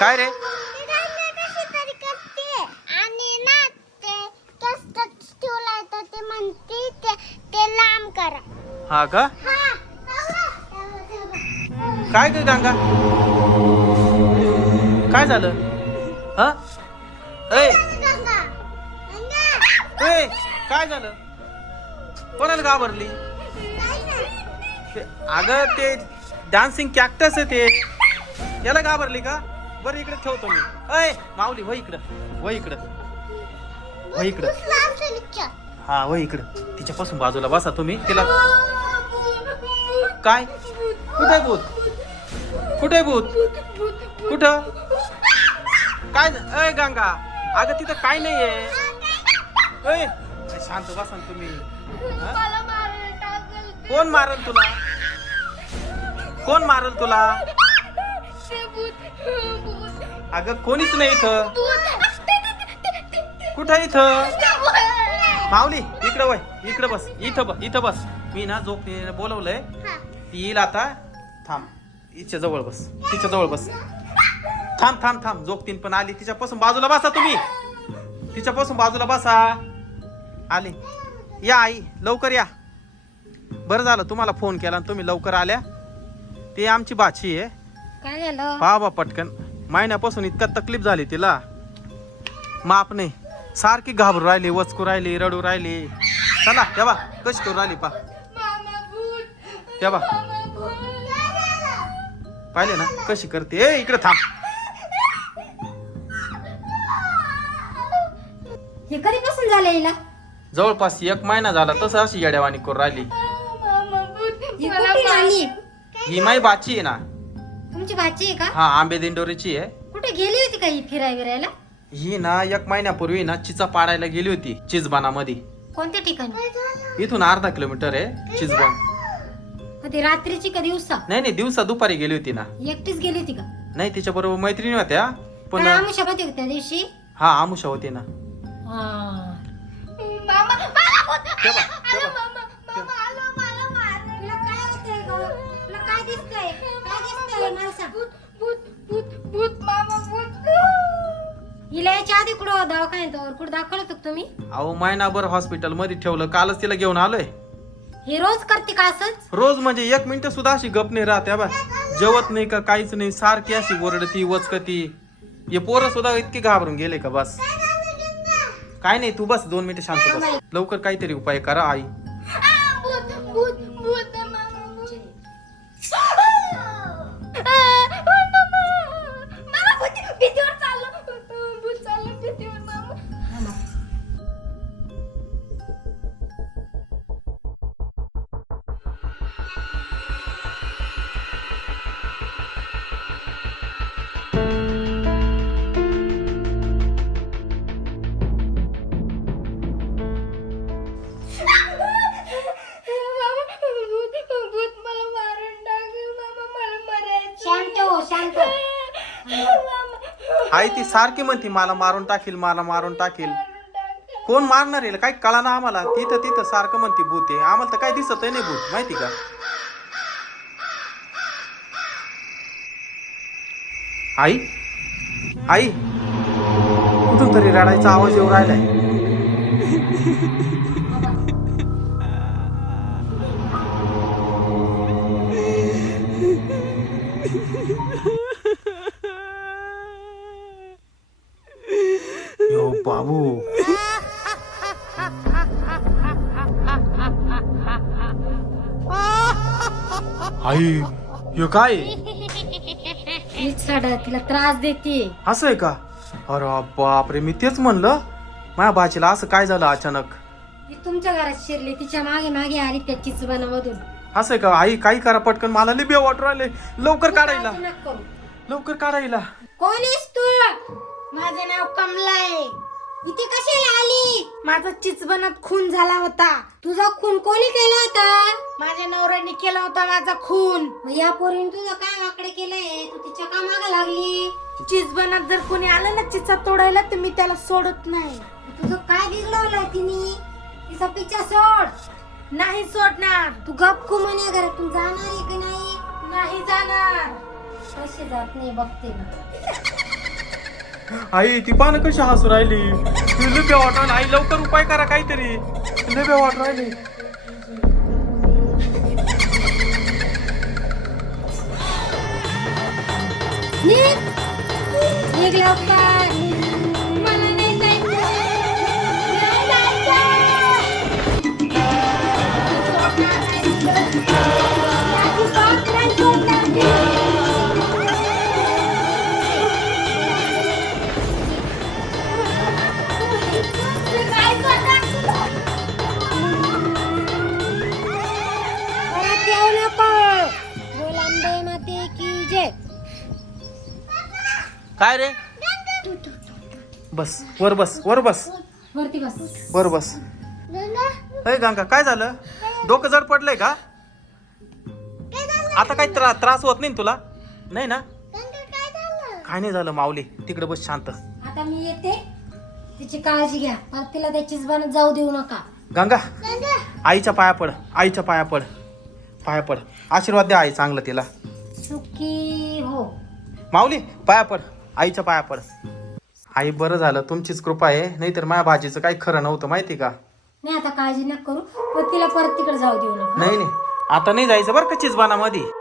काय रे आणि हा ग काय गांगा काय झालं ए? हय ए? ए? काय झालं कोणाला घाबरली अगं ते डान्सिंग कॅक्टस आहे ते याला घाबरली का बर इकडे ठेवतो मी अय मावली व इकडं व इकडं इकडं हा व इकडं तिच्यापासून बाजूला बसा तुम्ही तिला काय कुठे भूत कुठे भूत कुठं काय अय गंगा अगं तिथं काय नाहीये शांत बसाल तुम्ही कोण मारल तुला कोण मारल तुला अगं कोणीच नाही इथं कुठं इथं माऊली इकडं वय इकडं बस इथं बस इथं बस मी ना जोग बोलवलंय ती येईल आता थांब जवळ बस तिच्या जवळ बस थांब थांब थांब जोगतीन पण आली तिच्यापासून बाजूला बसा तुम्ही तिच्यापासून बाजूला बसा आली या आई लवकर या बरं झालं तुम्हाला फोन केला तुम्ही लवकर आल्या ती आमची बाची आहे पावा पटकन, ला। मा अपने सार की बा पटकन महिन्यापासून इतका तकलीफ झाली तिला माप नाही सारखी घाबरू राहिली वचकू राहिली रडू राहिली चला तेव्हा कशी करू राहिली पाहिले ना कशी करते ए इकडे थांब थांबपासून जवळपास एक महिना झाला तस अशी येड्यावाणी करून राहिली ही माई बाची ना तुमची भाची आहे का हा आंबे दिंडोरीची आहे कुठे गेली होती का ही फिराय फिरायला ही ना एक महिन्यापूर्वी ना, ना चिचा पाडायला गेली होती चिजबाना मध्ये कोणत्या ठिकाणी इथून अर्धा किलोमीटर आहे चिजबान कधी रात्रीची का दिवसा नाही नाही दिवसा दुपारी गेली होती ना एकटीच गेली होती का नाही तिच्या बरोबर मैत्रिणी होत्या पण आमुषा होती त्या दिवशी हा आमुषा होती ना मामा, मामा, मामा, मामा, हॉस्पिटल मध्ये ठेवलं कालच तिला घेऊन आलोय हे रोज करते का रोज म्हणजे एक मिनिट सुद्धा अशी गप्ने राहत्या बस जेवत नाही का काहीच नाही सारखी अशी ओरडती वचकती पोरं सुद्धा इतकी घाबरून गेले का बस काय नाही तू बस दोन मिनटं शांत लवकर काहीतरी उपाय करा आई tidur salam bu salam tidur mama, mama, mama, malam mama malam Santo, Santo. आई ती सारखी म्हणते मला मारून टाकील मला मारून टाकील कोण मारणार येईल काही कळा ना आम्हाला तिथं तिथं सारखं म्हणते भूत आहे आम्हाला तर काय दिसत नाही भूत माहिती का आई आई कुठून तरी रडायचा आवाज येऊ राहिलाय बाबू आई काय तिला त्रास का अरे देते असं आहे बापरे मी तेच म्हणलं माझ्या बाचीला असं काय झालं अचानक तुमच्या घरात शिरले तिच्या मागे मागे आली त्याचीच मधून असं का आई काही करा पटकन मला लिबे वाटू आले लवकर काढायला लवकर काढायला कोण तू माझे नाव कमला आहे इथे कशाला आली माझा चिचबनात खून झाला होता तुझा खून कोणी केला होता माझ्या नवऱ्याने केला होता माझा खून या पोरीन तुझं काय वाकडे केलंय तू तिच्या कामाग लागली चिचबनात जर कोणी आलं ना चिचा तोडायला तर ते मी त्याला सोडत नाही तुझं काय बिघडवलंय तिने तिचा पिच्या सोड नाही सोडणार तू गप खू म्हणे घर तू जाणार आहे की नाही जाणार कशी जात नाही बघते आई ती पानं कशी हसू राहिली तुला बेवाट राहिला आई लवकर उपाय करा काहीतरी तुला बे वाट राहिली काय रे तुँ बस वर बस तुँ तुँ तुँ। वर बस वरती बस वर गंगा काय झालं डोकं जड पडलंय का आता काय त्रास होत नाही तुला नाही ना काय नाही झालं माऊली तिकडे बस शांत आता मी येते तिची काळजी घ्या तिला त्याचीच बनत जाऊ देऊ नका गंगा आईच्या पाया पड आईच्या पाया पड पाया पड आशीर्वाद द्या आई चांगलं तिला चुकी हो माऊली पायापड आईच्या पड़ आई बरं झालं तुमचीच कृपा आहे तर माझ्या भाजीचं काही खरं नव्हतं हो माहिती का नाही आता काळजी न करू तिला परत तिकडे जाऊ देऊ नाही आता नाही जायचं बरं कच्चीच मध्ये